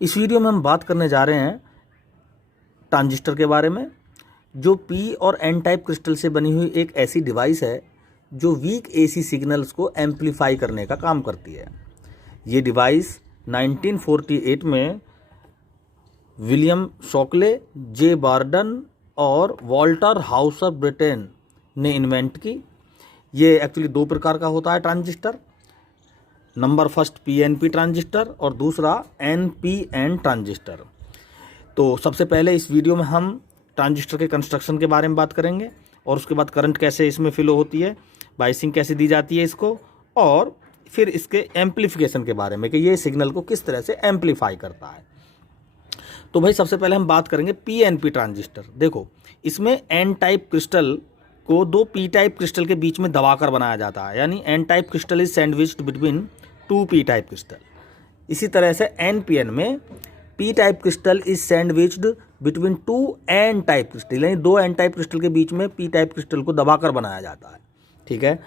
इस वीडियो में हम बात करने जा रहे हैं ट्रांजिस्टर के बारे में, जो पी और एन टाइप क्रिस्टल से बनी हुई एक ऐसी डिवाइस है जो वीक एसी सिग्नल्स को एम्पलीफाई करने का काम करती है। ये डिवाइस 1948 में विलियम शॉकले, जे बार्डन और वॉल्टर हाउसर ब्रिटेन ने इन्वेंट की। ये एक्चुअली दो प्रकार का होता है transistor. Number first PNP transistor और दूसरा एनपीएन ट्रांजिस्टर। तो सबसे पहले इस वीडियो में हम ट्रांजिस्टर के कंस्ट्रक्शन के बारे में बात करेंगे और उसके बाद करंट कैसे इसमें फ्लो होती है, बाइसिंग कैसे दी जाती है इसको, और फिर इसके एम्पलीफिकेशन के बारे में कि ये सिग्नल को किस तरह से एम्पलीफाई करता है। तो भाई सबसे पहले हम बात करेंगे पीएनपी ट्रांजिस्टर। देखो, इसमें एन टाइप क्रिस्टल को दो पी टाइप क्रिस्टल के बीच में दबाकर बनाया जाता है, यानी n type crystal is sandwiched between two p type crystal. इसी तरह से एनपीएन में p type crystal is sandwiched between two n type crystal, यानी दो एन टाइप क्रिस्टल के बीच में पी टाइप क्रिस्टल को दबाकर बनाया जाता है। ठीक है।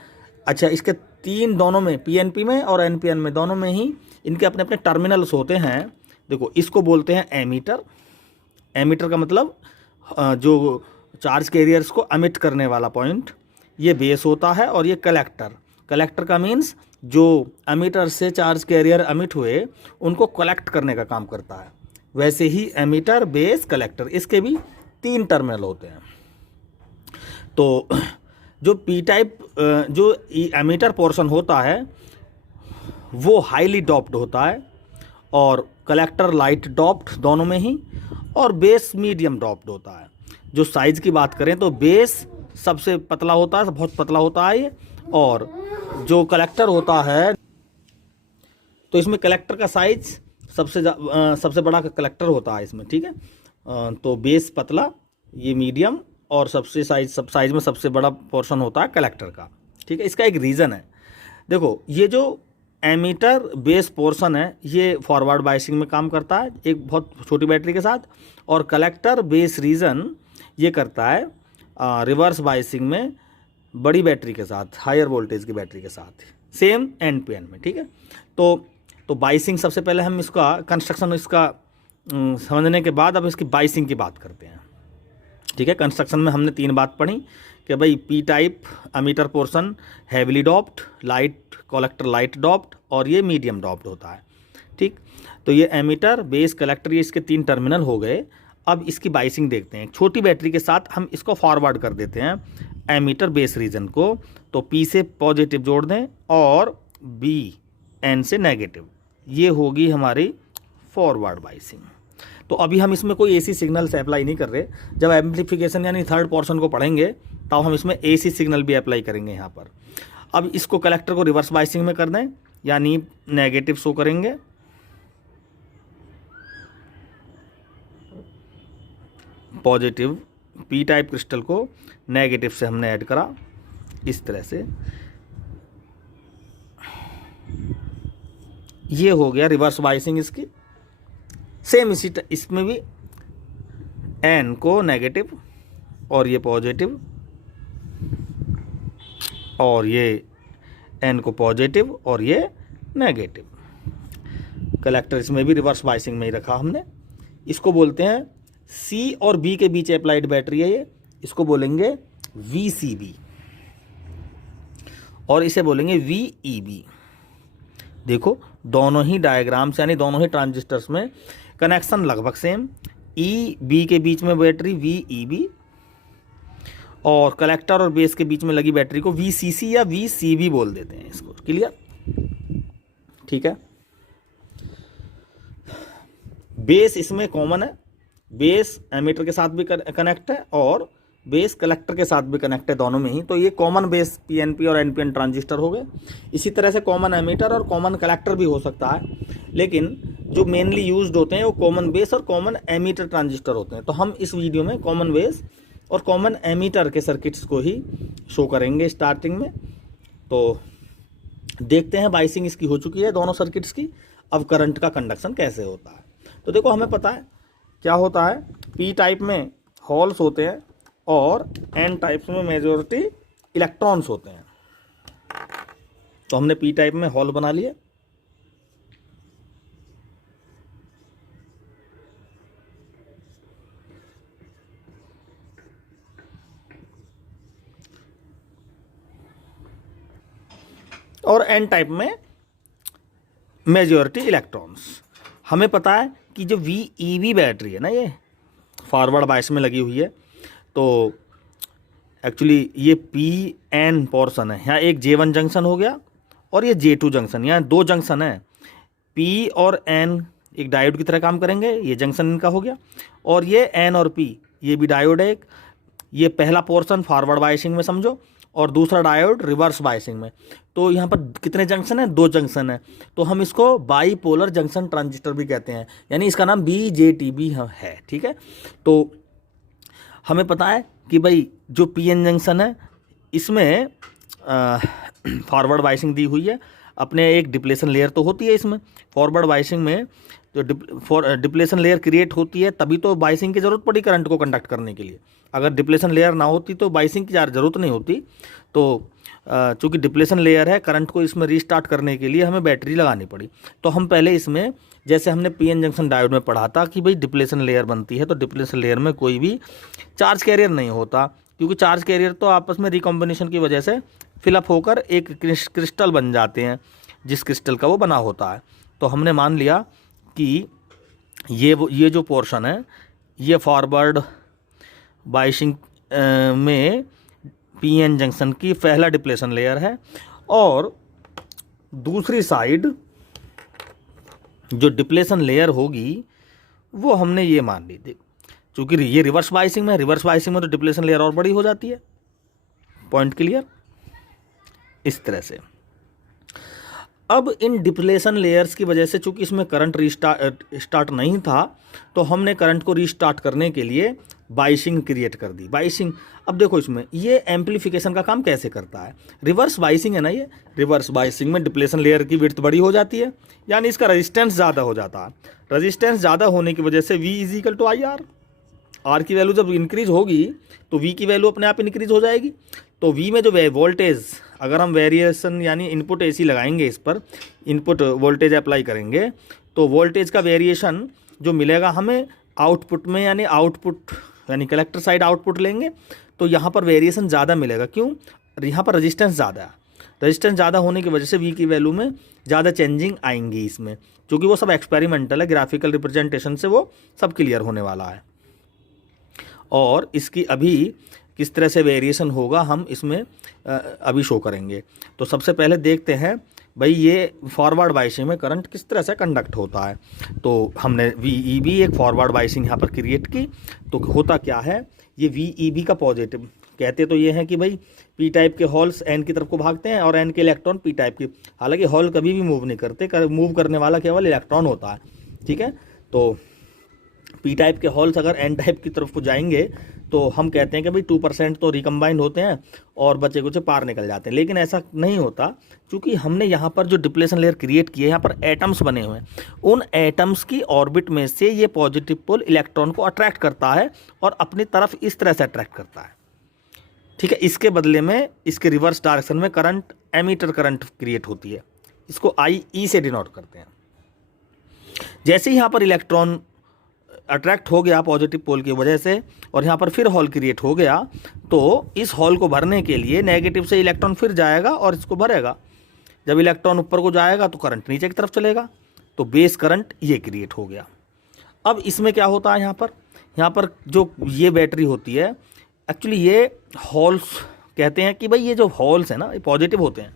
अच्छा, इसके तीन दोनों में, पीएनपी में और एनपीएन में, दोनों में ही इनके अपने अपने टर्मिनल्स होते हैं। देखो, इसको बोलते हैं एमीटर। एमीटर का मतलब जो चार्ज कैरियर्स को अमिट करने वाला पॉइंट, ये बेस होता है। और ये कलेक्टर, कलेक्टर का मीन्स जो एमीटर से चार्ज कैरियर अमिट हुए उनको कलेक्ट करने का काम करता है। वैसे ही एमीटर, बेस, कलेक्टर, इसके भी तीन टर्मिनल होते हैं। तो जो पी टाइप जो एमीटर पोर्शन होता है वो हाईली डॉप्ड होता है, और कलेक्टर लाइट डॉप्ड दोनों में ही, और बेस मीडियम डॉप्ड होता है। जो साइज़ की बात करें तो बेस सबसे पतला होता है, बहुत पतला होता है ये, और जो कलेक्टर होता है तो इसमें कलेक्टर का साइज सबसे बड़ा कलेक्टर होता है इसमें। ठीक है। तो बेस पतला, ये मीडियम, और सब साइज में सबसे बड़ा पोर्शन होता है कलेक्टर का। ठीक है। इसका एक रीज़न है। देखो, ये जो एमीटर बेस पोर्शन है ये फॉरवर्ड बाइसिंग में काम करता है एक बहुत छोटी बैटरी के साथ, और कलेक्टर बेस रीजन ये करता है रिवर्स बाइसिंग में बड़ी बैटरी के साथ, हायर वोल्टेज की बैटरी के साथ, सेम एनपीएन में। ठीक है। तो बाइसिंग, सबसे पहले हम इसका कंस्ट्रक्शन इसका समझने के बाद अब इसकी बाइसिंग की बात करते हैं। ठीक है। कंस्ट्रक्शन में हमने तीन बात पढ़ी कि भाई p type emitter portion heavily doped, light collector light doped, और ये मीडियम डॉप्ड होता है। ठीक। तो ये एमीटर, बेस, कलेक्टर, ये इसके तीन टर्मिनल हो गए। अब इसकी बाइसिंग देखते हैं। छोटी बैटरी के साथ हम इसको फॉरवर्ड कर देते हैं एमीटर बेस रीजन को। तो पी से पॉजिटिव जोड़ दें और बी एन से नेगेटिव, ये होगी हमारी फॉरवर्ड बाइसिंग। तो अभी हम इसमें कोई एसी सिग्नल से अप्लाई नहीं कर रहे। जब एम्पलीफिकेशन यानी थर्ड पोर्शन को पढ़ेंगे तब हम इसमें एसी सिग्नल भी अप्लाई करेंगे यहाँ पर। अब इसको कलेक्टर को रिवर्स बाइसिंग में कर दें, यानी नेगेटिव शो करेंगे, पॉजिटिव पी टाइप क्रिस्टल को नेगेटिव से हमने ऐड करा इस तरह से। ये हो गया रिवर्स बाइसिंग इसकी। सेम इसमें भी एन को नेगेटिव और ये पॉजिटिव, और ये एन को पॉजिटिव और ये नेगेटिव। कलेक्टर इसमें भी रिवर्स बाइसिंग में ही रखा हमने। इसको बोलते हैं सी और बी के बीच अप्लाइड बैटरी है ये, इसको बोलेंगे वीसीबी, और इसे बोलेंगे वीईबी। देखो, दोनों ही डायग्राम्स यानी दोनों ही ट्रांजिस्टर्स में कनेक्शन लगभग सेम। ई बी के बीच में बैटरी वीईबी, और कलेक्टर और बेस के बीच में लगी बैटरी को वीसीसी या वीसीबी बोल देते हैं इसको। क्लियर? ठीक है। बेस इसमें कॉमन है, बेस एमीटर के साथ भी कनेक्ट है और बेस कलेक्टर के साथ भी कनेक्ट है, दोनों में ही। तो ये कॉमन बेस पीएनपी और एनपीएन ट्रांजिस्टर हो गए। इसी तरह से कॉमन एमीटर और कॉमन कलेक्टर भी हो सकता है, लेकिन जो मेनली यूज्ड होते हैं वो कॉमन बेस और कॉमन एमीटर ट्रांजिस्टर होते हैं। तो हम इस वीडियो में कॉमन बेस और कॉमन एमीटर के सर्किट्स को ही शो करेंगे स्टार्टिंग में। तो देखते हैं, बाइसिंग इसकी हो चुकी है दोनों सर्किट्स की। अब करंट का कंडक्शन कैसे होता है। तो देखो, हमें पता है क्या होता है। पी टाइप में होल्स होते हैं और एन टाइप्स में मेजॉरिटी इलेक्ट्रॉन्स होते हैं। तो हमने पी टाइप में होल बना लिए, और एन टाइप में मेजॉरिटी इलेक्ट्रॉन्स। हमें पता है कि जो VEB बैटरी है ना, ये फॉरवर्ड बायस में लगी हुई है, तो एक्चुअली ये PN पोर्शन है। यहाँ एक J1 जंक्शन हो गया और ये J2 जंक्शन, यहाँ 2 जंक्शन है, P और N एक डायोड की तरह काम करेंगे, ये जंक्शन इनका हो गया। और ये N और P ये भी डायोड है एक। ये पहला पोर्शन फॉरवर्ड बायसिंग में समझो, और दूसरा डायोड रिवर्स बायसिंग में। तो यहाँ पर कितने जंक्शन है? 2 जंक्शन है। तो हम इसको बाईपोलर जंक्शन ट्रांजिस्टर भी कहते हैं, यानी इसका नाम BJTB है। ठीक है, तो हमें पता है कि भाई जो PN जंक्शन है इसमें फॉरवर्ड बायसिंग दी हुई है, अपने एक डिप्लेशन लेयर तो होती है इसमें। फॉरवर्ड बायसिंग में जो डिप्लेशन लेयर क्रिएट होती है तभी तो बायसिंग की ज़रूरत पड़ी करंट को कंडक्ट करने के लिए। अगर डिप्लेशन लेयर ना होती तो बायसिंग की ज़रूरत नहीं होती। तो चूँकि डिप्लेशन लेयर है, करंट को इसमें रीस्टार्ट करने के लिए हमें बैटरी लगानी पड़ी। तो हम पहले इसमें, जैसे हमने PN जंक्शन डायोड में पढ़ा था कि भाई डिप्लेशन लेयर बनती है, तो डिप्लेशन लेयर में कोई भी चार्ज कैरियर नहीं होता, क्योंकि चार्ज कैरियर तो आपस में रिकॉम्बिनेशन की वजह से फिलअप होकर एक क्रिस्टल बन जाते हैं, जिस क्रिस्टल का वो बना होता है। तो हमने मान लिया कि ये जो पोर्शन है ये फॉरवर्ड बायसिंग में PN जंक्शन की पहला डिप्लेशन लेयर है, और दूसरी साइड जो डिप्लेशन लेयर होगी वो हमने ये मान ली थी। चूँकि ये रिवर्स बायसिंग में, तो डिप्लेशन लेयर और बड़ी हो जाती है। Point clear? इस तरह से अब इन डिप्लेशन लेयर्स की वजह से चूंकि इसमें करंट स्टार्ट नहीं था, तो हमने करंट को रीस्टार्ट करने के लिए बायसिंग क्रिएट कर दी। बायसिंग, अब देखो इसमें ये एम्पलीफिकेशन का काम कैसे करता है। रिवर्स बायसिंग है ना, ये रिवर्स बायसिंग में डिप्लेशन लेयर की विड्थ बड़ी हो जाती है, यानी इसका रेजिस्टेंस ज़्यादा हो जाता है। रेजिस्टेंस ज़्यादा होने की वजह से V = IR। R की वैल्यू जब इंक्रीज होगी तो V की वैल्यू अपने आप इंक्रीज हो जाएगी। तो V में जो वोल्टेज, अगर हम वेरिएशन यानी इनपुट AC लगाएंगे, इस पर इनपुट वोल्टेज अप्लाई करेंगे, तो वोल्टेज का वेरिएशन जो मिलेगा हमें आउटपुट में, यानी कलेक्टर साइड आउटपुट लेंगे तो यहाँ पर वेरिएशन ज़्यादा मिलेगा। क्यों? यहाँ पर रेजिस्टेंस ज़्यादा है। रेजिस्टेंस ज़्यादा होने की वजह से V की वैल्यू में ज़्यादा चेंजिंग आएंगी इसमें, क्योंकि वो सब एक्सपेरिमेंटल है, ग्राफिकल रिप्रेजेंटेशन से वो सब क्लियर होने वाला है। और इसकी अभी किस तरह से वेरिएशन होगा हम इसमें अभी शो करेंगे। तो सबसे पहले देखते हैं भाई ये फॉरवर्ड बायसिंग में करंट किस तरह से कंडक्ट होता है। तो हमने VEB एक फॉरवर्ड बायसिंग यहाँ पर क्रिएट की। तो होता क्या है, ये VEB का पॉजिटिव, कहते तो ये हैं कि भाई P टाइप के हॉल्स N की तरफ को भागते हैं और N के इलेक्ट्रॉन P टाइप की। हालांकि हॉल कभी भी मूव नहीं करते, मूव करने वाला केवल इलेक्ट्रॉन होता है। ठीक है, तो P टाइप के हॉल्स अगर N टाइप की तरफ को जाएंगे तो हम कहते हैं कि भाई 2% तो रिकम्बाइंड होते हैं और बचे कुछ पार निकल जाते हैं। लेकिन ऐसा नहीं होता, क्योंकि हमने यहाँ पर जो डिप्लेशन लेयर क्रिएट की है, यहाँ पर एटम्स बने हुए हैं। उन एटम्स की ऑर्बिट में से ये पॉजिटिव पोल इलेक्ट्रॉन को अट्रैक्ट करता है और अपनी तरफ इस तरह से अट्रैक्ट करता है। ठीक है, इसके बदले में इसके रिवर्स डायरेक्शन में करंट, एमीटर करंट क्रिएट होती है। इसको IE से डिनोट करते हैं। जैसे ही यहाँ पर इलेक्ट्रॉन अट्रैक्ट हो गया पॉजिटिव पोल की वजह से और यहाँ पर फिर हॉल क्रिएट हो गया, तो इस हॉल को भरने के लिए नेगेटिव से इलेक्ट्रॉन फिर जाएगा और इसको भरेगा। जब इलेक्ट्रॉन ऊपर को जाएगा तो करंट नीचे की तरफ चलेगा, तो बेस करंट ये क्रिएट हो गया। अब इसमें क्या होता है, यहाँ पर जो ये बैटरी होती है, एक्चुअली ये हॉल्स कहते हैं कि भाई ये जो हॉल्स हैं ना, ये पॉजिटिव होते हैं,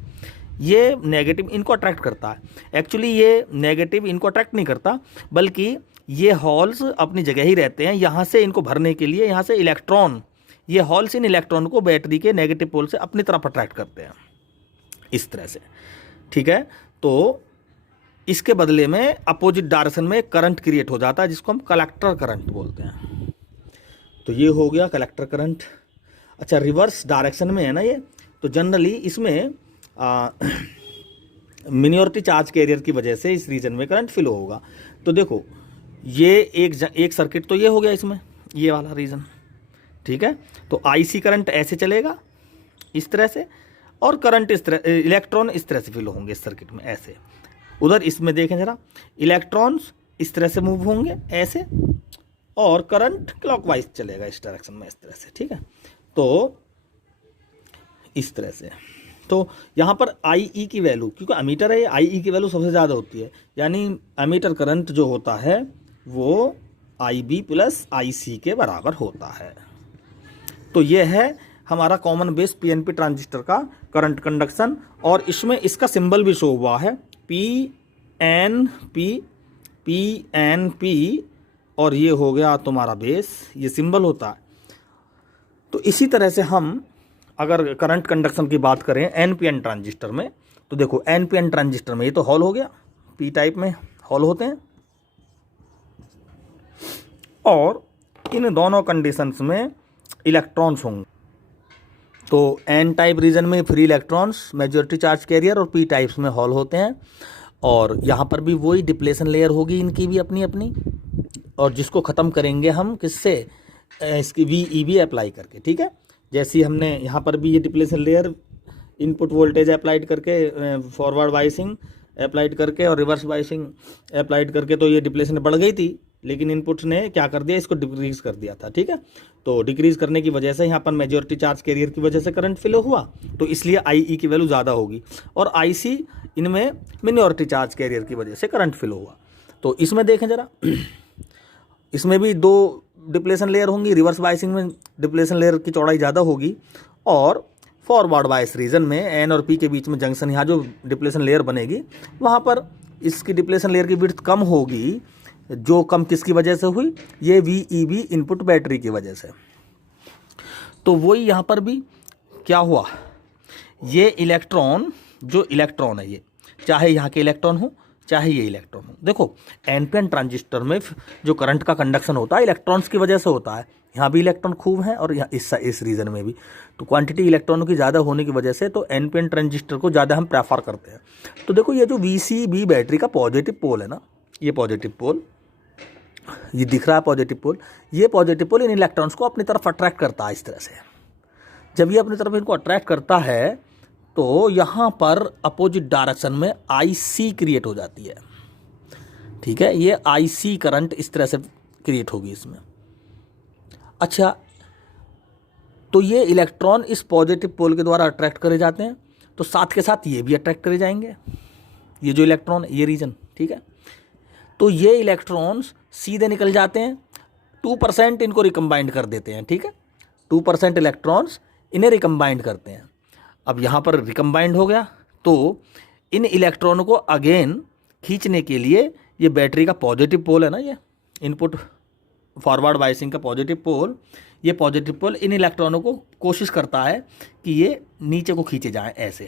ये नेगेटिव इनको अट्रैक्ट करता है। एक्चुअली ये नेगेटिव इनको अट्रैक्ट नहीं करता, बल्कि ये हॉल्स अपनी जगह ही रहते हैं। यहाँ से इनको भरने के लिए यहाँ से इलेक्ट्रॉन, ये हॉल्स इन इलेक्ट्रॉन को बैटरी के नेगेटिव पोल से अपनी तरफ अट्रैक्ट करते हैं, इस तरह से। ठीक है, तो इसके बदले में अपोजिट डायरेक्शन में करंट क्रिएट हो जाता है, जिसको हम कलेक्टर करंट बोलते हैं। तो ये हो गया कलेक्टर करंट। अच्छा, रिवर्स डायरेक्शन में है ना ये, तो जनरली इसमें मिनियोरिटी चार्ज कैरियर की वजह से इस रीजन में करंट फ्लो होगा। तो देखो ये एक सर्किट तो ये हो गया इसमें, ये वाला रीजन। ठीक है, तो IC करंट ऐसे चलेगा इस तरह से, और करंट इस तरह, इलेक्ट्रॉन इस तरह से फ्लो होंगे इस सर्किट में ऐसे। उधर इसमें देखें जरा, इलेक्ट्रॉन्स इस तरह से मूव होंगे ऐसे, और करंट क्लॉकवाइज चलेगा इस डायरेक्शन में इस तरह से। ठीक है, तो इस तरह से। तो यहाँ पर आई ई की वैल्यू, क्योंकि अमीटर है, आई ई की वैल्यू सबसे ज़्यादा होती है, यानी अमीटर करंट जो होता है वो आई बी प्लस आई सी के बराबर होता है। तो ये है हमारा कॉमन बेस पीएनपी ट्रांजिस्टर का करंट कंडक्शन, और इसमें इसका सिंबल भी शो हुआ है पी एन पी, और ये हो गया तुम्हारा बेस, ये सिंबल होता है। तो इसी तरह से हम अगर करंट कंडक्शन की बात करें एनपीएन ट्रांजिस्टर में, तो देखो एनपीएन ट्रांजिस्टर में ये तो हॉल हो गया, पी टाइप में हॉल होते हैं, और इन दोनों कंडीशंस में इलेक्ट्रॉन्स होंगे। तो एन टाइप रीजन में free electrons, majority charge carrier, और पी टाइप्स में हॉल होते हैं। और यहाँ पर भी वही डिप्लेशन लेयर होगी इनकी भी अपनी अपनी, और जिसको ख़त्म करेंगे हम किससे, इसकी VEB अप्लाई करके, ठीक है। जैसे हमने यहाँ पर भी ये depletion layer input voltage applied करके, फॉरवर्ड बाइसिंग अप्लाइड करके और रिवर्स बाइसिंग अप्लाइड करके, तो ये डिप्लेशन बढ़ गई थी, लेकिन इनपुट ने क्या कर दिया, इसको डिक्रीज कर दिया था, ठीक है। तो डिक्रीज करने की वजह से यहाँ पर मेजॉरिटी चार्ज कैरियर की वजह से करंट फ्लो हुआ, तो इसलिए IE की वैल्यू ज़्यादा होगी, और IC इनमें मिनॉरिटी चार्ज कैरियर की वजह से करंट फ्लो हुआ। तो इसमें देखें ज़रा, इसमें भी दो डिप्लेशन लेयर होंगी, रिवर्स बाइसिंग में डिप्लेशन लेयर की चौड़ाई ज़्यादा होगी, और फॉरवर्ड बाइस रीजन में एन और पी के बीच में जंक्शन, यहाँ जो डिप्लेशन लेयर बनेगी वहाँ पर इसकी डिप्लेशन लेयर की विड्थ कम होगी, जो कम किसकी वजह से हुई, ये VEB इनपुट बैटरी की वजह से। तो वही यहाँ पर भी क्या हुआ, ये इलेक्ट्रॉन, जो इलेक्ट्रॉन है ये, चाहे यहाँ के इलेक्ट्रॉन हो चाहे ये इलेक्ट्रॉन हो, देखो एनपीएन ट्रांजिस्टर में जो करंट का कंडक्शन होता है इलेक्ट्रॉन्स की वजह से होता है, यहाँ भी इलेक्ट्रॉन खूब हैं और यहाँ इस रीजन में भी, तो क्वांटिटी इलेक्ट्रॉनों की ज़्यादा होने की वजह से तो एनपीएन ट्रांजिस्टर को ज़्यादा हम प्रेफर करते हैं। तो देखो ये जो VCB बैटरी का पॉजिटिव पोल है ना, ये पॉजिटिव पोल, ये दिख रहा है पॉजिटिव पोल, ये पॉजिटिव पोल इन इलेक्ट्रॉन्स को अपनी तरफ अट्रैक्ट करता है इस तरह से। जब ये अपनी तरफ इनको अट्रैक्ट करता है तो यहाँ पर अपोजिट डायरेक्शन में IC क्रिएट हो जाती है, ठीक है, ये IC करंट इस तरह से क्रिएट होगी इसमें। अच्छा, तो ये इलेक्ट्रॉन इस पॉजिटिव पोल के द्वारा अट्रैक्ट करे जाते हैं, तो साथ के साथ ये भी अट्रैक्ट करे जाएंगे, ये जो इलेक्ट्रॉन ये रीजन, ठीक है। तो ये इलेक्ट्रॉन्स सीधे निकल जाते हैं, 2% इनको रिकम्बाइंड कर देते हैं, ठीक है, 2% इलेक्ट्रॉन्स इन्हें रिकम्बाइंड करते हैं। अब यहाँ पर रिकम्बाइंड हो गया, तो इन इलेक्ट्रॉनों को अगेन खींचने के लिए ये बैटरी का पॉजिटिव पोल है ना, ये इनपुट फॉरवर्ड बाइसिंग का पॉजिटिव पोल, ये पॉजिटिव पोल इन इलेक्ट्रॉनों को कोशिश करता है कि ये नीचे को खींचे जाएं, ऐसे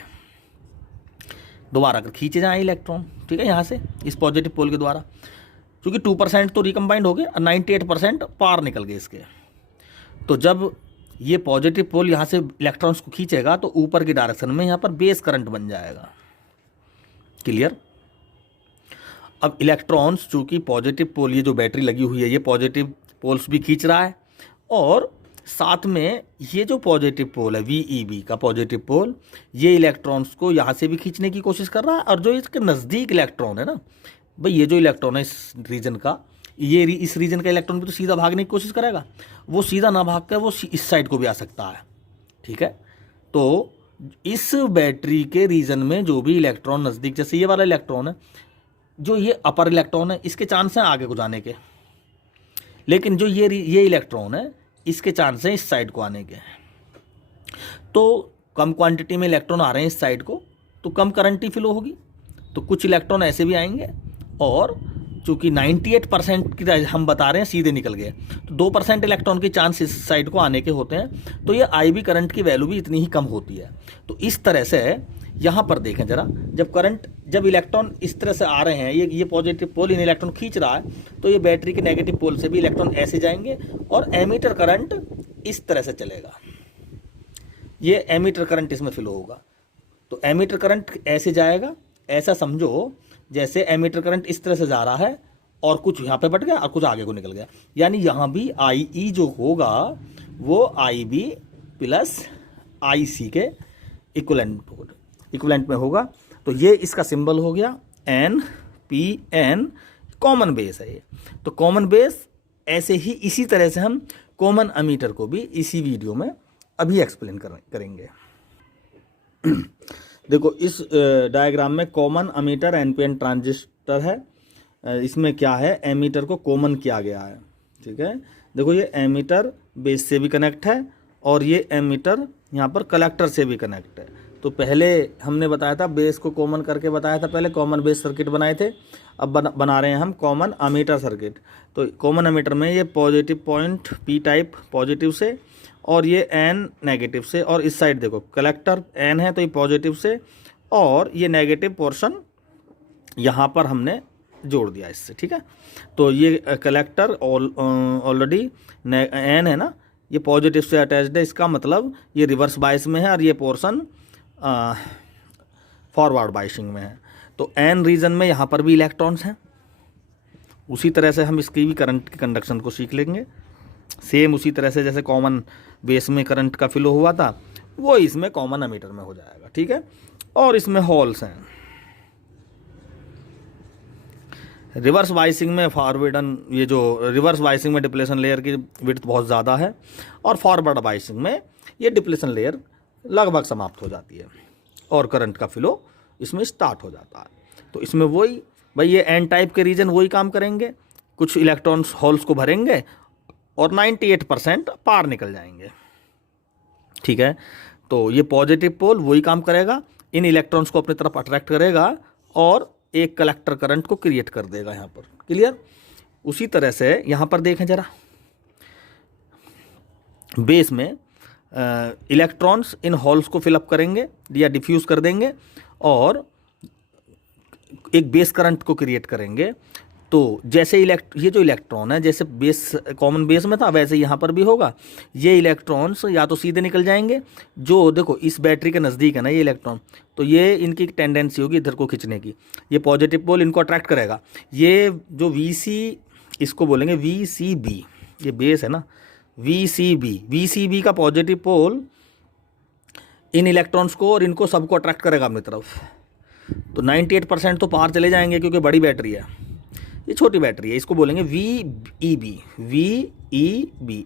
दोबारा कर खींचे जाएं इलेक्ट्रॉन, ठीक है, यहाँ से इस पॉजिटिव पोल के द्वारा, क्योंकि 2% तो रिकम्बाइंड हो गए और 98% पार निकल गए इसके। तो जब ये पॉजिटिव पोल यहाँ से इलेक्ट्रॉन्स को खींचेगा तो ऊपर की डायरेक्शन में यहाँ पर बेस करंट बन जाएगा, क्लियर। अब इलेक्ट्रॉन्स चूँकि पॉजिटिव पोल, ये जो बैटरी लगी हुई है ये पॉजिटिव पोल्स भी खींच रहा है, और साथ में ये जो पॉजिटिव पोल है VEB का पॉजिटिव पोल, ये इलेक्ट्रॉन्स को यहाँ से भी खींचने की कोशिश कर रहा है, और जो इसके नज़दीक इलेक्ट्रॉन है ना भाई, ये जो इलेक्ट्रॉन है इस रीजन का, ये इस रीजन का इलेक्ट्रॉन भी तो सीधा भागने की कोशिश करेगा, वो सीधा ना भाग कर वो इस साइड को भी आ सकता है, ठीक है। तो इस बैटरी के रीजन में जो भी इलेक्ट्रॉन नज़दीक, जैसे ये वाला इलेक्ट्रॉन है, जो ये अपर इलेक्ट्रॉन है, इसके चांस हैं आगे को जाने के, लेकिन जो ये इलेक्ट्रॉन है इसके चांस हैं इस साइड को आने के। तो कम क्वांटिटी में इलेक्ट्रॉन आ रहे हैं इस साइड को, तो कम करंट ही फ्लो होगी, तो कुछ इलेक्ट्रॉन ऐसे भी आएंगे, और चूँकि 98% की हम बता रहे हैं सीधे निकल गए, तो 2% इलेक्ट्रॉन के चांस इस साइड को आने के होते हैं, तो ये IB करंट की वैल्यू भी इतनी ही कम होती है। तो इस तरह से यहाँ पर देखें जरा, जब इलेक्ट्रॉन इस तरह से आ रहे हैं, ये पॉजिटिव पोल इन इलेक्ट्रॉन खींच रहा है, तो ये बैटरी के नेगेटिव पोल से भी इलेक्ट्रॉन ऐसे जाएंगे, और एमीटर करंट इस तरह से चलेगा, ये एमीटर करंट इसमें फ्लो होगा। तो एमीटर करंट ऐसे जाएगा, ऐसा समझो जैसे एमीटर करंट इस तरह से जा रहा है, और कुछ यहाँ पे बट गया और कुछ आगे को निकल गया, यानी यहाँ भी IE जो होगा वो IB प्लस IC के इक्विवेलेंट में होगा। तो ये इसका सिंबल हो गया NPN, कॉमन बेस है ये। तो कॉमन बेस ऐसे ही इसी तरह से हम कॉमन अमीटर को भी इसी वीडियो में अभी एक्सप्लेन करेंगे। देखो इस डायग्राम में कॉमन अमीटर एनपीएन ट्रांजिस्टर है। इसमें क्या है, एमीटर को कॉमन किया गया है। ठीक है, देखो ये एमीटर बेस से भी कनेक्ट है और ये एमीटर यहाँ पर कलेक्टर से भी कनेक्ट है। तो पहले हमने बताया था बेस को कॉमन करके बताया था, पहले कॉमन बेस सर्किट बनाए थे। अब बना रहे हैं हम कॉमन अमीटर सर्किट। तो कॉमन अमीटर में ये positive point P type positive से और ये एन नेगेटिव से, और इस साइड देखो कलेक्टर एन है तो ये पॉजिटिव से, और ये नेगेटिव पोर्शन यहाँ पर हमने जोड़ दिया इससे। ठीक है, तो ये कलेक्टर ऑलरेडी एन है ना, ये पॉजिटिव से अटैच्ड है, इसका मतलब ये रिवर्स बायस में है और ये पोर्शन फॉरवर्ड बायसिंग में है। तो एन रीजन में यहाँ पर भी इलेक्ट्रॉन्स हैं। उसी तरह से हम इसकी भी करंट की कंडक्शन को सीख लेंगे। सेम उसी तरह से जैसे कॉमन बेस में करंट का फ्लो हुआ था वो इसमें कॉमन अमीटर में हो जाएगा। ठीक है, और इसमें होल्स हैं। रिवर्स बायसिंग में फॉरवर्डन, ये जो रिवर्स बायसिंग में डिप्लेशन लेयर की विड्थ बहुत ज़्यादा है और फॉरवर्ड बायसिंग में ये डिप्लेशन लेयर लगभग समाप्त हो जाती है और करंट का फ्लो इसमें स्टार्ट हो जाता है। तो इसमें वही भाई ये एन टाइप के रीजन वही काम करेंगे, कुछ इलेक्ट्रॉन्स होल्स को भरेंगे और 98% पार निकल जाएंगे। ठीक है, तो ये पॉजिटिव पोल वही काम करेगा, इन इलेक्ट्रॉन्स को अपनी तरफ अट्रैक्ट करेगा और एक कलेक्टर करंट को क्रिएट कर देगा यहाँ पर। क्लियर? उसी तरह से यहाँ पर देखें जरा, बेस में इलेक्ट्रॉन्स इन होल्स को फिलअप करेंगे या डिफ्यूज़ कर देंगे और एक बेस करंट को क्रिएट करेंगे। तो जैसे ये जो इलेक्ट्रॉन है, जैसे बेस कॉमन बेस में था वैसे यहाँ पर भी होगा। ये इलेक्ट्रॉन्स या तो सीधे निकल जाएंगे, जो देखो इस बैटरी के नज़दीक है ना ये इलेक्ट्रॉन, तो ये इनकी टेंडेंसी होगी इधर को खींचने की। ये पॉजिटिव पोल इनको अट्रैक्ट करेगा। ये जो VC, इसको बोलेंगे VCB, ये बेस है ना VCB का पॉजिटिव पोल इन इलेक्ट्रॉन्स को और इनको सबको अट्रैक्ट करेगा अपनी तरफ। तो 98% तो पार चले जाएंगे क्योंकि बड़ी बैटरी है, ये छोटी बैटरी है, इसको बोलेंगे VEB,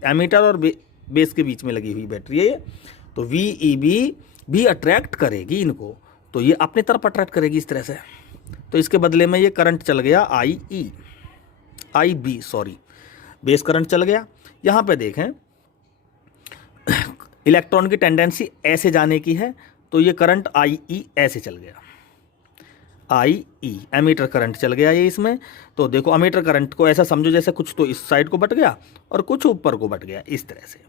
एमीटर और बेस के बीच में लगी हुई बैटरी है ये। तो VEB भी अट्रैक्ट करेगी इनको, तो ये अपनी तरफ अट्रैक्ट करेगी इस तरह से। तो इसके बदले में ये करंट चल गया IB, बेस करंट चल गया। यहाँ पे देखें इलेक्ट्रॉन की टेंडेंसी ऐसे जाने की है, तो ये करंट IE ऐसे चल गया, IE एमीटर करंट चल गया ये इसमें। तो देखो एमीटर करंट को ऐसा समझो जैसे कुछ तो इस साइड को बट गया और कुछ ऊपर को बट गया, इस तरह से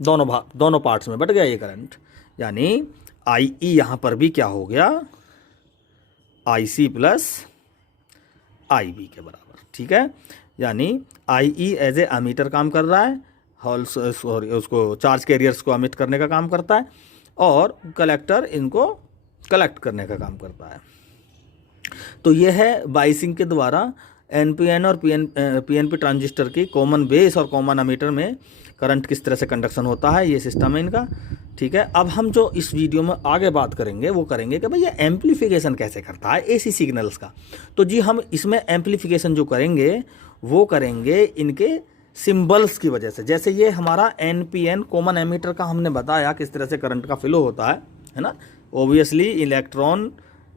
दोनों पार्ट्स में बट गया ये करंट। यानी IE यहाँ पर भी क्या हो गया, IC प्लस IB के बराबर। ठीक है, यानी IE एज ए एमीटर काम कर रहा है, होल्स उसको चार्ज कैरियर्स को एमिट करने का काम करता है और कलेक्टर इनको कलेक्ट करने का काम करता है। तो ये है बाइसिंग के द्वारा NPN और PNP ट्रांजिस्टर की कॉमन बेस और कॉमन एमीटर में करंट किस तरह से कंडक्शन होता है, ये सिस्टम है इनका। ठीक है, अब हम जो इस वीडियो में आगे बात करेंगे वो करेंगे कि भाई ये एम्पलीफिकेशन कैसे करता है AC सिग्नल्स का। तो जी हम इसमें एम्पलीफिकेशन जो करेंगे वो करेंगे इनके सिंबल्स की वजह से। जैसे ये हमारा NPN कॉमन एमीटर का हमने बताया किस तरह से करंट का फ्लो होता है ना। ओबियसली इलेक्ट्रॉन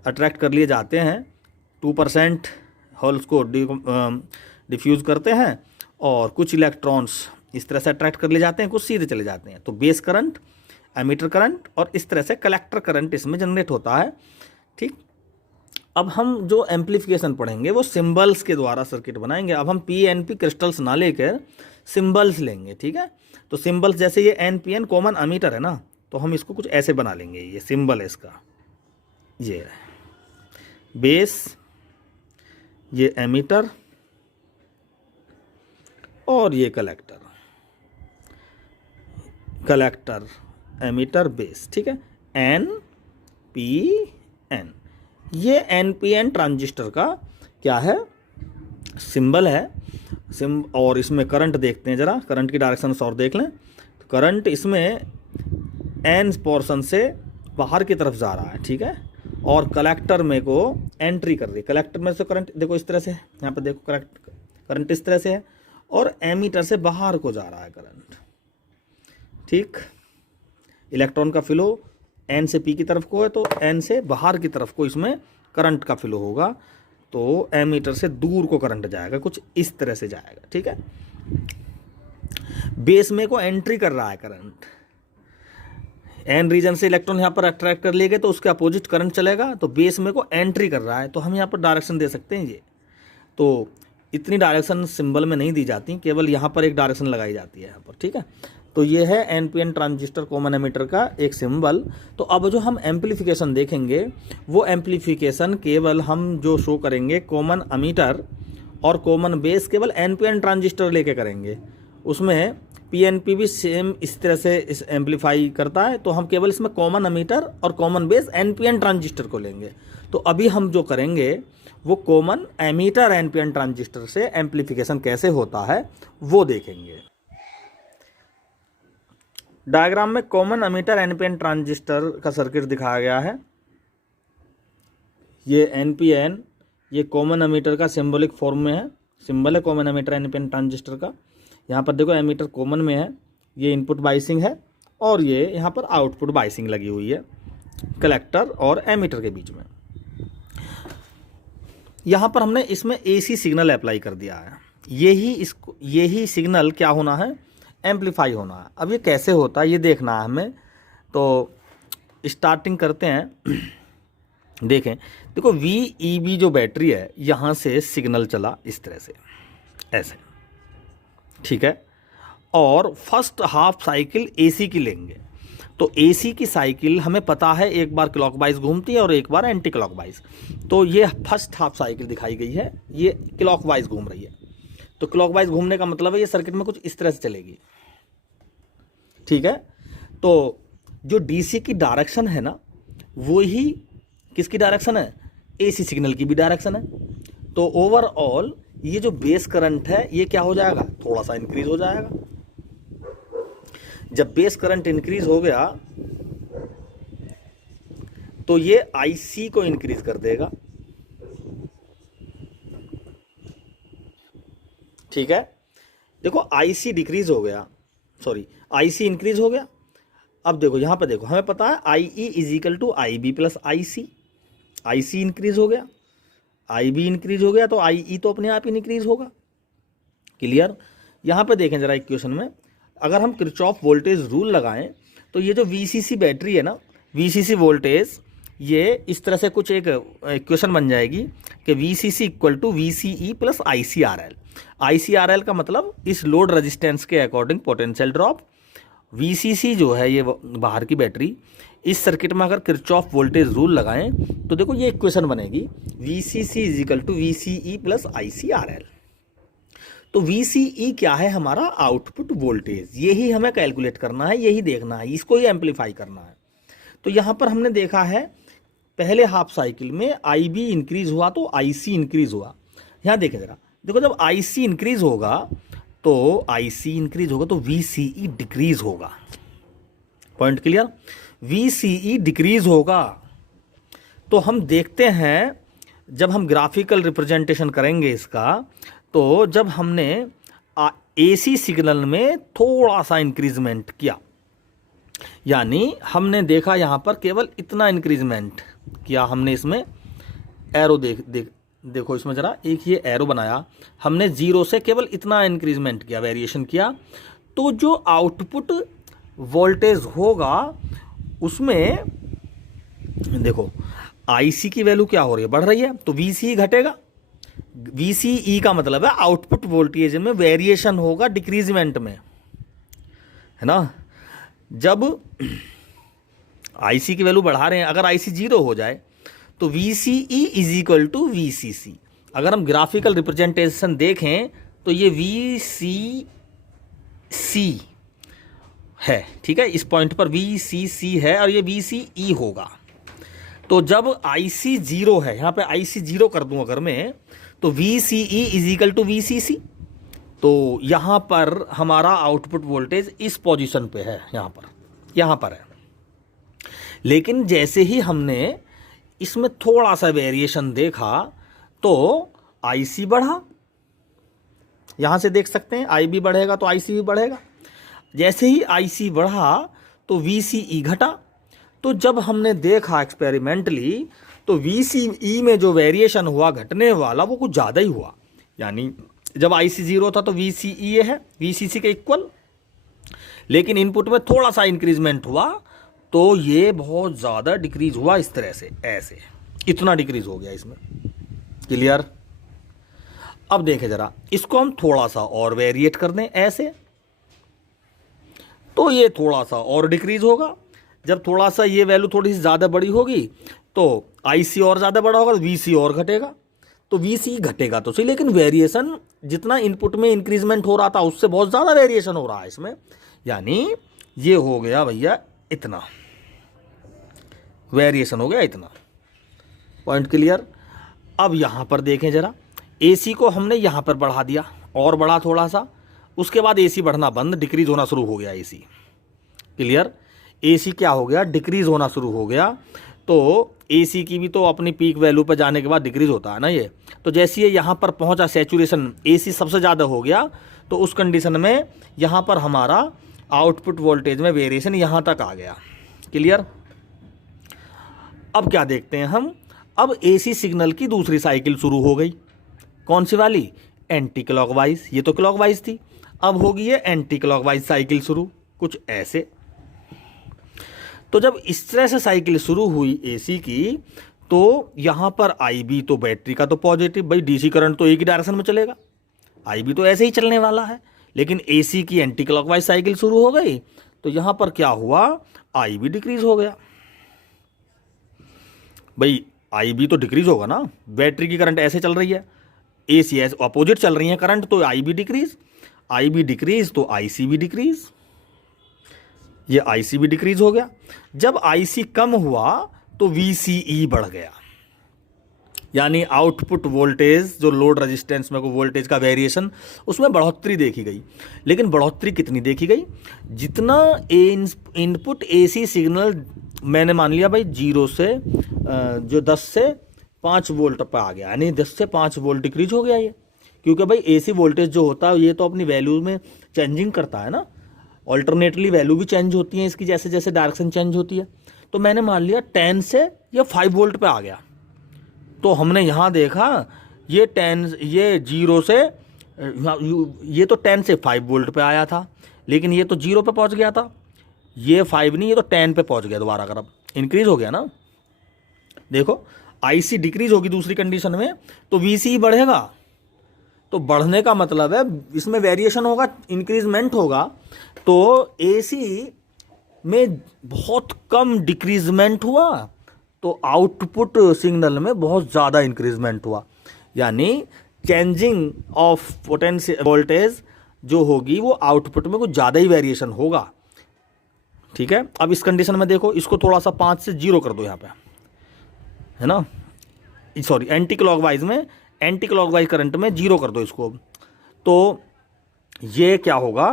अट्रैक्ट कर लिए जाते हैं, 2% होल्स को डिफ्यूज़ करते हैं और कुछ इलेक्ट्रॉन्स इस तरह से अट्रैक्ट कर लिए जाते हैं, कुछ सीधे चले जाते हैं। तो बेस करंट, एमीटर करंट और इस तरह से कलेक्टर करंट इसमें जनरेट होता है। ठीक, अब हम जो एम्पलीफिकेशन पढ़ेंगे वो सिंबल्स के द्वारा सर्किट बनाएंगे। अब हम PNP क्रिस्टल्स ना लेकर सिंबल्स लेंगे। ठीक है, तो सिंबल्स जैसे ये NPN कॉमन एमीटर है ना, तो हम इसको कुछ ऐसे बना लेंगे। ये सिंबल है इसका, ये है बेस, ये एमीटर और ये कलेक्टर एमीटर बेस। ठीक है, NPN, ये NPN ट्रांजिस्टर का क्या है, सिंबल है। और इसमें करंट देखते हैं जरा, करंट की डायरेक्शन और देख लें। तो करंट इसमें N पोर्शन से बाहर की तरफ जा रहा है। ठीक है, और कलेक्टर में को एंट्री कर रही है। कलेक्टर में से करंट देखो इस तरह से, यहाँ पे देखो करंट इस तरह से है और एमीटर से बाहर को जा रहा है करंट। ठीक, इलेक्ट्रॉन का फ्लो एन से पी की तरफ को है तो एन से बाहर की तरफ को इसमें करंट का फ्लो होगा, तो एमीटर से दूर को करंट जाएगा, कुछ इस तरह से जाएगा। ठीक है, बेस में को एंट्री कर रहा है करंट, एन रीजन से इलेक्ट्रॉन यहाँ पर अट्रैक्ट कर लिए गए तो उसके अपोजिट करंट चलेगा, तो बेस में को एंट्री कर रहा है, तो हम यहाँ पर डायरेक्शन दे सकते हैं ये। तो इतनी डायरेक्शन सिंबल में नहीं दी जाती, केवल यहाँ पर एक डायरेक्शन लगाई जाती है यहाँ पर। ठीक है, तो ये है एनपीएन ट्रांजिस्टर कॉमन एमीटर का एक सिंबल। तो अब जो हम एम्पलीफिकेशन देखेंगे वो एम्पलीफिकेशन केवल हम जो शो करेंगे कॉमन एमीटर और कॉमन बेस केवल एनपीएन ट्रांजिस्टर लेके करेंगे। उसमें पीएनपी भी सेम इस तरह से इस एम्पलीफाई करता है, तो हम केवल इसमें कॉमन एमीटर और कॉमन बेस एनपीएन ट्रांजिस्टर को लेंगे। तो अभी हम जो करेंगे वो कॉमन एमीटर एनपीएन ट्रांजिस्टर से एम्पलीफिकेशन कैसे होता है वो देखेंगे। डायग्राम में कॉमन एमीटर एनपीएन ट्रांजिस्टर का सर्किट दिखाया गया है। ये एनपीएन, ये कॉमन एमीटर का सिंबॉलिक फॉर्म में है, सिंबल है कॉमन एमीटर एनपीएन ट्रांजिस्टर का। यहाँ पर देखो एमीटर कॉमन में है, ये इनपुट बाइसिंग है और ये यहाँ पर आउटपुट बाइसिंग लगी हुई है कलेक्टर और एमीटर के बीच में। यहाँ पर हमने इसमें एसी सिग्नल अप्लाई कर दिया है, यही सिग्नल क्या होना है, एम्पलीफाई होना है। अब ये कैसे होता है ये देखना है हमें, तो स्टार्टिंग करते हैं। देखें, देखो VEB जो बैटरी है यहाँ से सिग्नल चला इस तरह से ऐसे, ठीक है, और फर्स्ट हाफ साइकिल AC की लेंगे। तो AC की साइकिल हमें पता है एक बार क्लॉकवाइज घूमती है और एक बार एंटी क्लॉकवाइज। तो ये फर्स्ट हाफ साइकिल दिखाई गई है, ये क्लॉकवाइज घूम रही है। तो क्लॉकवाइज घूमने का मतलब है ये सर्किट में कुछ इस तरह से चलेगी। ठीक है, तो जो DC की डायरेक्शन है ना, वो ही किसकी डायरेक्शन है, AC सिग्नल की भी डायरेक्शन है। तो ओवरऑल ये जो बेस करंट है ये क्या हो जाएगा, थोड़ा सा इंक्रीज हो जाएगा। जब बेस करंट इंक्रीज हो गया तो ये IC को इंक्रीज कर देगा। ठीक है, देखो IC डिक्रीज हो गया, सॉरी IC इंक्रीज हो गया। अब देखो यहां पे देखो, हमें पता है IE is equal to IB plus IC increase हो गया, IB इंक्रीज हो गया, तो IE तो अपने आप ही इंक्रीज होगा। क्लियर। यहां पे देखें जरा इक्वेशन में, अगर हम किरचॉफ वोल्टेज रूल लगाएं तो ये जो VCC बैटरी है ना, VCC वोल्टेज, ये इस तरह से कुछ एक इक्वेशन बन जाएगी कि VCC equal to VCE plus ICRL। ICRL का मतलब इस लोड रेजिस्टेंस के अकॉर्डिंग पोटेंशियल ड्रॉप। VCC जो है ये बाहर की बैटरी, इस सर्किट में अगर किरचॉफ वोल्टेज रूल लगाएं तो देखो ये इक्वेशन बनेगी VCC is equal to VCE plus ICRL। तो VCE क्या है, हमारा आउटपुट वोल्टेज, यही हमें कैलकुलेट करना है, यही देखना है, इसको ही एम्पलीफाई करना है। तो यहाँ पर हमने देखा है पहले हाफ साइकिल में IB इंक्रीज हुआ तो IC इंक्रीज हुआ। यहाँ देखें जरा, देखो जब IC इंक्रीज होगा तो VCE डिक्रीज होगा। पॉइंट क्लियर, VCE डिक्रीज होगा। तो हम देखते हैं जब हम ग्राफिकल रिप्रेजेंटेशन करेंगे इसका, तो जब हमने AC सिग्नल में थोड़ा सा इंक्रीजमेंट किया, यानी हमने देखा यहाँ पर केवल इतना इंक्रीजमेंट किया हमने, इसमें एरो देखो इसमें जरा, एक ये एरो बनाया हमने, 0 से केवल इतना इंक्रीजमेंट किया, वेरिएशन किया, तो जो आउटपुट वोल्टेज होगा उसमें देखो IC की वैल्यू क्या हो रही है, बढ़ रही है, तो VCE घटेगा। VCE का मतलब है आउटपुट वोल्टेज में वेरिएशन होगा, डिक्रीजमेंट में, है ना। जब IC की वैल्यू बढ़ा रहे हैं, अगर IC 0 हो जाए तो VCE is equal to VCC। अगर हम ग्राफिकल रिप्रेजेंटेशन देखें तो ये VCC है, ठीक है, इस पॉइंट पर VCC है और ये VCE होगा। तो जब IC 0 है, यहाँ पे IC 0 कर दूं अगर मैं, तो VCE is equal to VCC। तो यहाँ पर हमारा आउटपुट वोल्टेज इस पोजीशन पे है, यहाँ पर है। लेकिन जैसे ही हमने इसमें थोड़ा सा वेरिएशन देखा तो IC बढ़ा, यहाँ से देख सकते हैं IB बढ़ेगा तो IC भी बढ़ेगा। जैसे ही IC बढ़ा तो VCE घटा, तो जब हमने देखा एक्सपेरिमेंटली तो VCE में जो वेरिएशन हुआ घटने वाला वो कुछ ज़्यादा ही हुआ। यानी जब IC 0 था तो VCE है VCC के इक्वल, लेकिन इनपुट में थोड़ा सा इंक्रीजमेंट हुआ तो ये बहुत ज़्यादा डिक्रीज हुआ, इस तरह से ऐसे इतना डिक्रीज हो गया इसमें। क्लियर? अब देखें जरा, इसको हम थोड़ा सा और वेरिएट कर दें ऐसे, तो ये थोड़ा सा और डिक्रीज होगा। जब थोड़ा सा ये वैल्यू थोड़ी सी ज़्यादा बड़ी होगी तो IC और ज़्यादा बड़ा होगा तो VC और घटेगा, तो VC घटेगा तो सही, लेकिन वेरिएशन जितना इनपुट में इंक्रीजमेंट हो रहा था उससे बहुत ज़्यादा वेरिएशन हो रहा है इसमें। यानी ये हो गया भैया इतना वेरिएशन हो गया, इतना। Point clear? अब यहाँ पर देखें जरा, AC को हमने यहाँ पर बढ़ा दिया और बढ़ा थोड़ा सा, उसके बाद AC बढ़ना बंद, डिक्रीज होना शुरू हो गया AC। क्लियर? AC क्या हो गया? डिक्रीज होना शुरू हो गया। तो AC की भी तो अपनी पीक वैल्यू पर जाने के बाद डिक्रीज होता है ना ये। तो जैसे ये यहाँ पर पहुँचा सैचुरेशन, AC सबसे ज़्यादा हो गया, तो उस कंडीशन में यहाँ पर हमारा आउटपुट वोल्टेज में वेरिएशन यहाँ तक आ गया। क्लियर? अब क्या देखते हैं हम, अब AC सिग्नल की दूसरी साइकिल शुरू हो गई। कौन सी वाली? Anti clockwise. ये तो क्लॉकवाइज थी, अब होगी ये एंटी क्लॉकवाइज साइकिल शुरू, कुछ ऐसे। तो जब इस तरह से साइकिल शुरू हुई AC की, तो यहाँ पर IB तो बैटरी का तो पॉजिटिव, भाई DC करंट तो एक ही डायरेक्शन में चलेगा, IB तो ऐसे ही चलने वाला है। लेकिन AC की एंटी क्लॉकवाइज साइकिल शुरू हो गई तो यहाँ पर क्या हुआ? IB डिक्रीज हो गया। भाई IB तो डिक्रीज होगा ना, बैटरी की करंट ऐसे चल रही है, AC ऐसे अपोजिट चल रही है करंट, तो IB डिक्रीज तो IC भी डिक्रीज, ये IC भी डिक्रीज हो गया। जब IC कम हुआ तो VCE बढ़ गया, यानी आउटपुट वोल्टेज जो लोड रेजिस्टेंस में को वोल्टेज का वेरिएशन, उसमें बढ़ोतरी देखी गई। लेकिन बढ़ोतरी कितनी देखी गई? जितना इनपुट AC सिग्नल मैंने मान लिया भाई 0 से जो 10 से 5 वोल्ट पर आ गया, यानी 10 से 5 वोल्ट डिक्रीज हो गया ये, क्योंकि भाई AC वोल्टेज जो होता है ये तो अपनी वैल्यू में चेंजिंग करता है ना, ऑल्टरनेटली वैल्यू भी चेंज होती है इसकी जैसे जैसे डायरेक्शन चेंज होती है। तो मैंने मान लिया 10 से ये 5 वोल्ट पे आ गया, तो हमने यहाँ देखा ये 0 से ये तो 10 से 5 वोल्ट पे आया था, लेकिन ये तो 0 पे पहुँच गया था, ये 5 नहीं, ये तो 10 पे पहुँच गया दोबारा, अगर अब इंक्रीज हो गया ना। देखो IC डिक्रीज होगी दूसरी कंडीशन में तो VCE बढ़ेगा, तो बढ़ने का मतलब है इसमें वेरिएशन होगा, इंक्रीजमेंट होगा। तो AC में बहुत कम डिक्रीजमेंट हुआ तो आउटपुट सिग्नल में बहुत ज़्यादा इंक्रीजमेंट हुआ, यानी चेंजिंग ऑफ पोटेंशियल वोल्टेज जो होगी वो आउटपुट में कुछ ज़्यादा ही वेरिएशन होगा। ठीक है? अब इस कंडीशन में देखो, इसको थोड़ा सा 5 से 0 कर दो यहाँ पे, है ना, सॉरी एंटी क्लॉकवाइज में, एंटी क्लॉकवाइज करंट में 0 कर दो इसको, तो ये क्या होगा?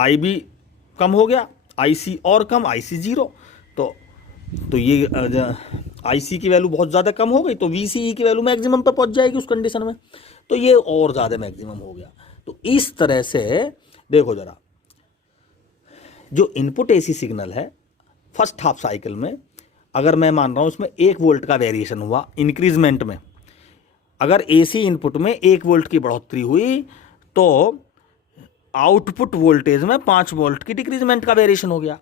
IB कम हो गया, IC और कम, IC 0, तो ये IC की वैल्यू बहुत ज़्यादा कम हो गई तो VCE की वैल्यू मैक्सिमम पे पहुंच जाएगी उस कंडीशन में, तो ये और ज़्यादा मैक्सिमम हो गया। तो इस तरह से देखो जरा, जो इनपुट AC सिग्नल है फर्स्ट हाफ साइकिल में, अगर मैं मान रहा हूँ उसमें 1 वोल्ट का वेरिएशन हुआ इंक्रीजमेंट में, अगर AC इनपुट में 1 वोल्ट की बढ़ोतरी हुई तो आउटपुट वोल्टेज में 5 वोल्ट की डिक्रीजमेंट का वेरिएशन हो गया।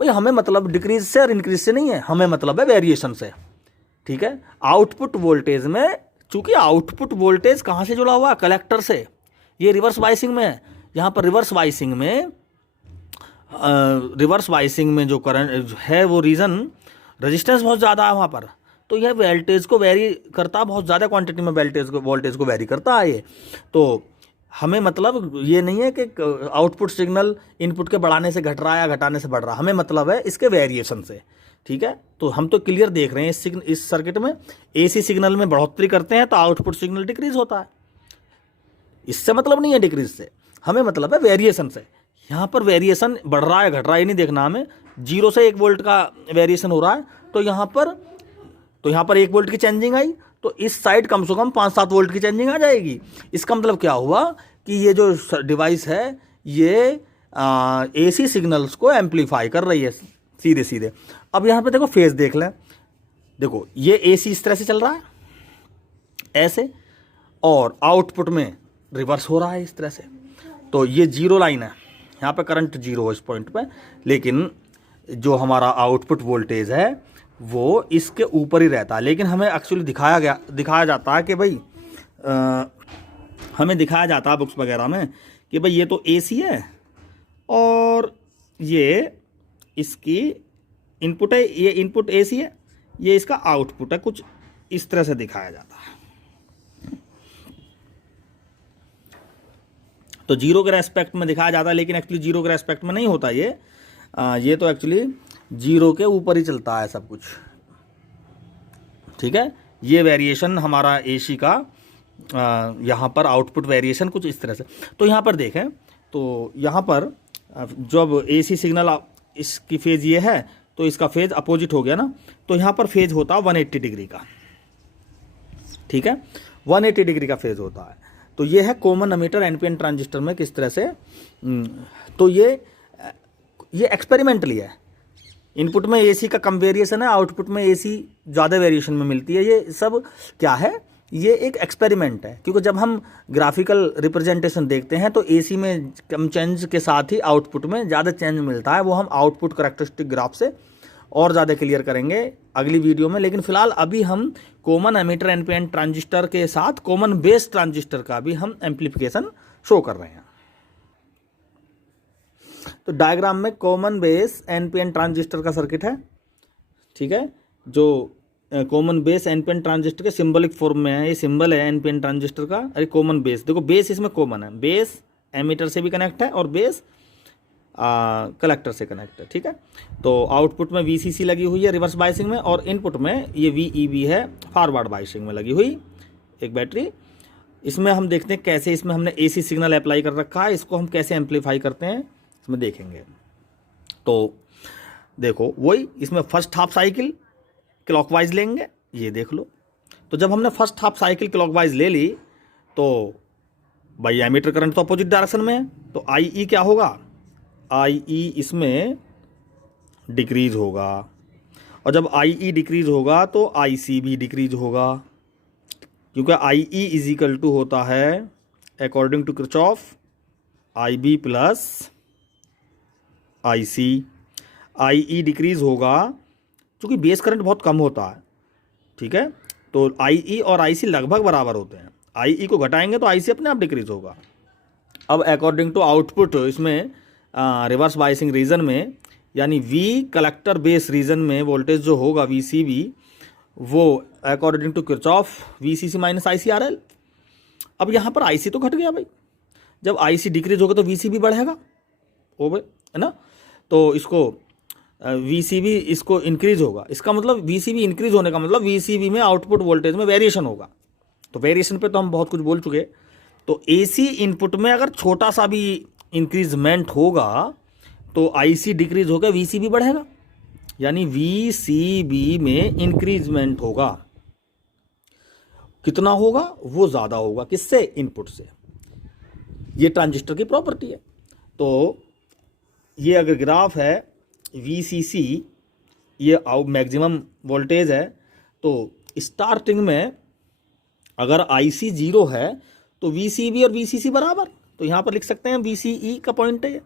भाई हमें मतलब डिक्रीज से और इंक्रीज से नहीं है, हमें मतलब है वेरिएशन से। ठीक है? आउटपुट वोल्टेज में, चूंकि आउटपुट वोल्टेज कहाँ से जुड़ा हुआ है? कलेक्टर से। ये रिवर्स बाइसिंग में है, यहाँ पर रिवर्स बाइसिंग में जो करंट है वो रीजन रेजिस्टेंस बहुत ज़्यादा है वहाँ पर, तो यह वोल्टेज को वेरी करता है, बहुत ज़्यादा क्वांटिटी में वोल्टेज को वेरी करता है ये। तो हमें मतलब ये नहीं है कि आउटपुट सिग्नल इनपुट के बढ़ाने से घट रहा है या घटाने से बढ़ रहा है, हमें मतलब है इसके वेरिएशन से। ठीक है? तो हम तो क्लियर देख रहे हैं इस सर्किट में AC सिग्नल में बढ़ोतरी करते हैं तो आउटपुट सिग्नल डिक्रीज होता है, इससे मतलब नहीं है डिक्रीज से, हमें मतलब है वेरिएशन से। यहाँ पर वेरिएशन बढ़ रहा है घट रहा है नहीं देखना हमें, 0 से 1 वोल्ट का वेरिएशन हो रहा है, तो यहाँ पर 1 वोल्ट की चेंजिंग आई, तो इस साइड कम से कम 5-7 वोल्ट की चेंजिंग आ जाएगी। इसका मतलब क्या हुआ कि ये जो डिवाइस है ये AC सिग्नल्स को एम्पलीफाई कर रही है, सीधे सीधे। अब यहाँ पे देखो फेज देख लें, देखो ये AC इस तरह से चल रहा है ऐसे, और आउटपुट में रिवर्स हो रहा है इस तरह से। तो ये जीरो लाइन है, यहाँ पे करंट जीरो है इस पॉइंट पे, लेकिन जो हमारा आउटपुट वोल्टेज है वो इसके ऊपर ही रहता है। लेकिन हमें एक्चुअली दिखाया जाता है कि भाई हमें दिखाया जाता है बुक्स वगैरह में कि भाई ये तो AC है और ये इसकी इनपुट है, ये इनपुट AC है, ये इसका आउटपुट है, कुछ इस तरह से दिखाया जाता है। तो जीरो के रेस्पेक्ट में दिखाया जाता है, लेकिन एक्चुअली जीरो के रेस्पेक्ट में नहीं होता ये तो एक्चुअली जीरो के ऊपर ही चलता है सब कुछ, ठीक है। ये वेरिएशन हमारा AC का यहाँ पर आउटपुट वेरिएशन कुछ इस तरह से। तो यहाँ पर देखें तो यहाँ पर जब AC सिग्नल इसकी फेज ये है तो इसका फेज अपोजिट हो गया ना, तो यहाँ पर फेज होता है 180 डिग्री का, ठीक है, 180 डिग्री का फेज होता है। तो ये है कॉमन एमिटर NPN ट्रांजिस्टर में किस तरह से। तो ये एक्सपेरिमेंटली है, इनपुट में AC का कम वेरिएशन है, आउटपुट में AC ज़्यादा वेरिएशन में मिलती है। ये सब क्या है, ये एक एक्सपेरिमेंट है, क्योंकि जब हम ग्राफिकल रिप्रेजेंटेशन देखते हैं तो AC में कम चेंज के साथ ही आउटपुट में ज़्यादा चेंज मिलता है। वो हम आउटपुट करैक्टरिस्टिक ग्राफ से और ज़्यादा क्लियर करेंगे अगली वीडियो में। लेकिन फिलहाल अभी हम कॉमन एमिटर NPN ट्रांजिस्टर के साथ कॉमन बेस ट्रांजिस्टर का भी हम एम्प्लीफिकेशन शो कर रहे हैं। तो डायग्राम में कॉमन बेस NPN ट्रांजिस्टर का सर्किट है, ठीक है, जो कॉमन बेस NPN ट्रांजिस्टर के सिंबलिक फॉर्म में है। ये सिंबल है NPN ट्रांजिस्टर का। अरे कॉमन बेस, देखो बेस इसमें कॉमन है, बेस एमीटर से भी कनेक्ट है और बेस कलेक्टर से कनेक्ट है, ठीक है। तो आउटपुट में VCC लगी हुई है रिवर्स बाइसिंग में, और इनपुट में ये VEB है फॉरवर्ड बाइसिंग में लगी हुई एक बैटरी। इसमें हम देखते हैं कैसे इसमें हमने AC सिग्नल अप्लाई कर रखा है, इसको हम कैसे एम्पलीफाई करते हैं इसमें देखेंगे। तो देखो वही इसमें फर्स्ट हाफ साइकिल क्लॉकवाइज लेंगे, ये देख लो। तो जब हमने फर्स्ट हाफ साइकिल क्लॉकवाइज ले ली तो भाई एमीटर करंट तो अपोजिट डायरेक्शन में है, तो IE क्या होगा, IE इसमें डिक्रीज होगा, और जब IE डिक्रीज होगा तो IC भी डिक्रीज होगा, क्योंकि IE इज इक्वल टू होता है according to Kirchhoff IB plus IC। IE decrease होगा क्योंकि बेस करंट बहुत कम होता है, ठीक है। तो IE और IC लगभग बराबर होते हैं, IE को घटाएंगे तो IC अपने आप डिक्रीज होगा। अब अकॉर्डिंग टू आउटपुट इसमें रिवर्स बाइसिंग रीजन में, यानी V कलेक्टर बेस रीजन में वोल्टेज जो होगा VCB, वो according to Kirchhoff VCC minus ICRL। अब यहाँ पर IC तो घट गया भाई, जब IC डिक्रीज होगा तो VCB बढ़ेगा, ओ भाई, है ना। तो इसको VCB इसको इंक्रीज होगा, इसका मतलब VCB इंक्रीज होने का मतलब VCB में आउटपुट वोल्टेज में वेरिएशन होगा। तो वेरिएशन पे तो हम बहुत कुछ बोल चुके। तो AC इनपुट में अगर छोटा सा भी इंक्रीजमेंट होगा तो IC डिक्रीज होगा, VCB बढ़ेगा, यानी VCB में इंक्रीजमेंट होगा। कितना होगा, वो ज़्यादा होगा, किससे, इनपुट से। ये ट्रांजिस्टर की प्रॉपर्टी है। तो ये अगर ग्राफ है VCC, ये मैक्सिमम वोल्टेज है, तो स्टार्टिंग में अगर IC 0 है तो VCB और VCC बराबर, तो यहाँ पर लिख सकते हैं VCE का पॉइंट है,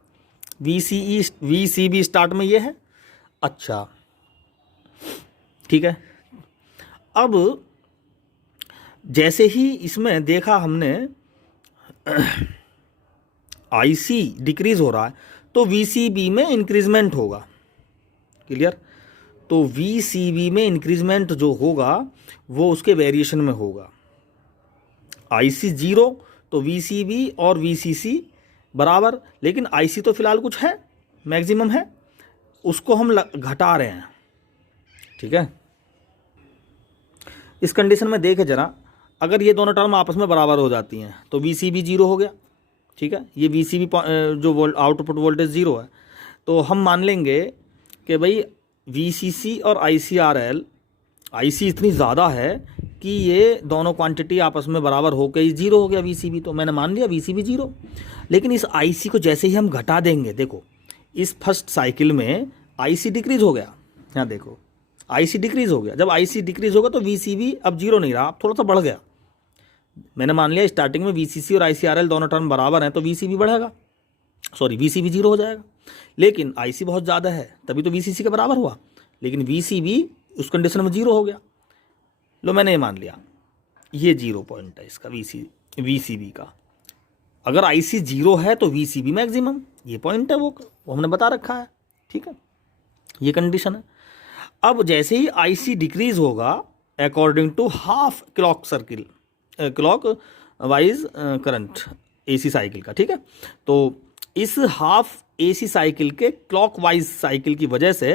VCB स्टार्ट में ये है। अच्छा ठीक है। अब जैसे ही इसमें देखा हमने IC डिक्रीज हो रहा है तो VCB में इंक्रीजमेंट होगा, क्लियर। तो VCB में इंक्रीजमेंट जो होगा वो उसके वेरिएशन में होगा। IC 0 तो VCB और VCC बराबर, लेकिन IC तो फिलहाल कुछ है, मैक्सिमम है, उसको हम घटा रहे हैं, ठीक है। इस कंडीशन में देखें जरा, अगर ये दोनों टर्म आपस में बराबर हो जाती हैं तो VCB 0 हो गया, ठीक है। ये VCB जो आउटपुट वोल्टेज 0 है, तो हम मान लेंगे कि भाई VCC और ICRL, IC इतनी ज़्यादा है कि ये दोनों क्वांटिटी आपस में बराबर होकर ही 0 हो गया VCB, तो मैंने मान लिया VCB 0। लेकिन इस IC को जैसे ही हम घटा देंगे, देखो इस फर्स्ट साइकिल में IC डिक्रीज हो गया, यहाँ देखो IC डिक्रीज हो गया। जब IC डिक्रीज होगा तो VCB अब जीरो नहीं रहा, अब थोड़ा सा बढ़ गया। मैंने मान लिया स्टार्टिंग में VCC और ICRL दोनों टर्म बराबर हैं तो VCB बढ़ेगा, सॉरी VCB जीरो हो जाएगा। लेकिन IC बहुत ज़्यादा है तभी तो VCC के बराबर हुआ, लेकिन VCB उस कंडीशन में जीरो हो गया। लो मैंने ये मान लिया, ये 0 पॉइंट है इसका VCB का। अगर IC जीरो है तो VCB मैक्सिमम, ये पॉइंट है वो हमने बता रखा है, ठीक है, ये कंडीशन है। अब जैसे ही IC डिक्रीज होगा according to half clock circle, clock wise current AC cycle का, ठीक है, तो इस हाफ AC साइकिल के क्लॉक वाइज साइकिल की वजह से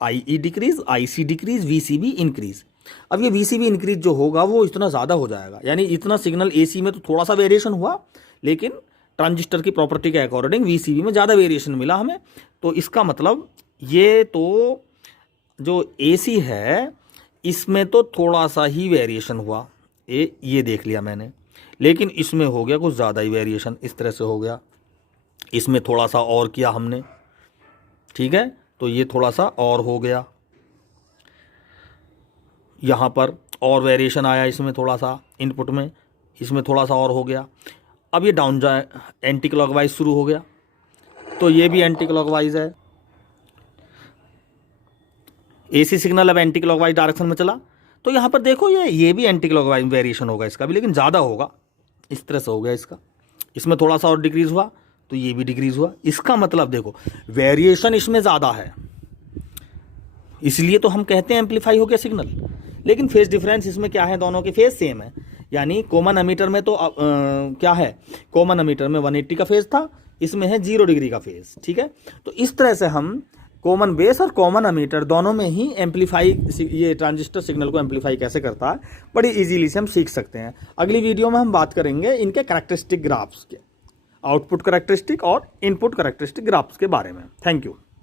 IE decrease, IC decrease, VCB increase. अब ये VCB इंक्रीज जो होगा वो इतना ज़्यादा हो जाएगा, यानी इतना सिग्नल AC में तो थोड़ा सा वेरिएशन हुआ, लेकिन ट्रांजिस्टर की प्रॉपर्टी के अकॉर्डिंग VCB में ज़्यादा वेरिएशन मिला हमें। तो इसका मतलब ये तो जो AC है इसमें तो थोड़ा सा ही वेरिएशन हुआ, ये देख लिया मैंने, लेकिन इसमें हो गया कुछ ज़्यादा ही वेरिएशन, इस तरह से हो गया। इसमें थोड़ा सा और किया हमने, ठीक है, तो ये थोड़ा सा और हो गया, यहाँ पर और वेरिएशन आया इसमें थोड़ा सा इनपुट में, इसमें थोड़ा सा और हो गया। अब ये डाउन जाए एंटी क्लॉकवाइज शुरू हो गया, तो ये भी एंटी क्लॉकवाइज है। AC सिग्नल अब एंटी क्लॉकवाइज डायरेक्शन में चला, तो यहाँ पर देखो ये भी एंटी क्लॉकवाइज वेरिएशन होगा इसका भी, लेकिन ज़्यादा होगा, इस तरह से हो गया इसका। इसमें थोड़ा सा और डिक्रीज हुआ तो ये भी डिक्रीज हुआ। इसका मतलब देखो वेरिएशन इसमें ज़्यादा है, इसलिए तो हम कहते हैं एम्पलीफाई हो गया सिग्नल। लेकिन फेज डिफरेंस इसमें क्या है, दोनों के फेज सेम है, यानी कॉमन अमीटर में तो क्या है, कॉमन अमीटर में 180 का फेज था, इसमें है 0 डिग्री का फेज, ठीक है। तो इस तरह से हम कॉमन बेस और कॉमन अमीटर दोनों में ही एम्पलीफाई, ये ट्रांजिस्टर सिग्नल को एम्पलीफाई कैसे करता है बड़ी इजीली से हम सीख सकते हैं। अगली वीडियो में हम बात करेंगे इनके कैरेक्टरिस्टिक ग्राफ्स के, आउटपुट कैरेक्टरिस्टिक और इनपुट कैरेक्टरिस्टिक ग्राफ्स के बारे में। Thank you.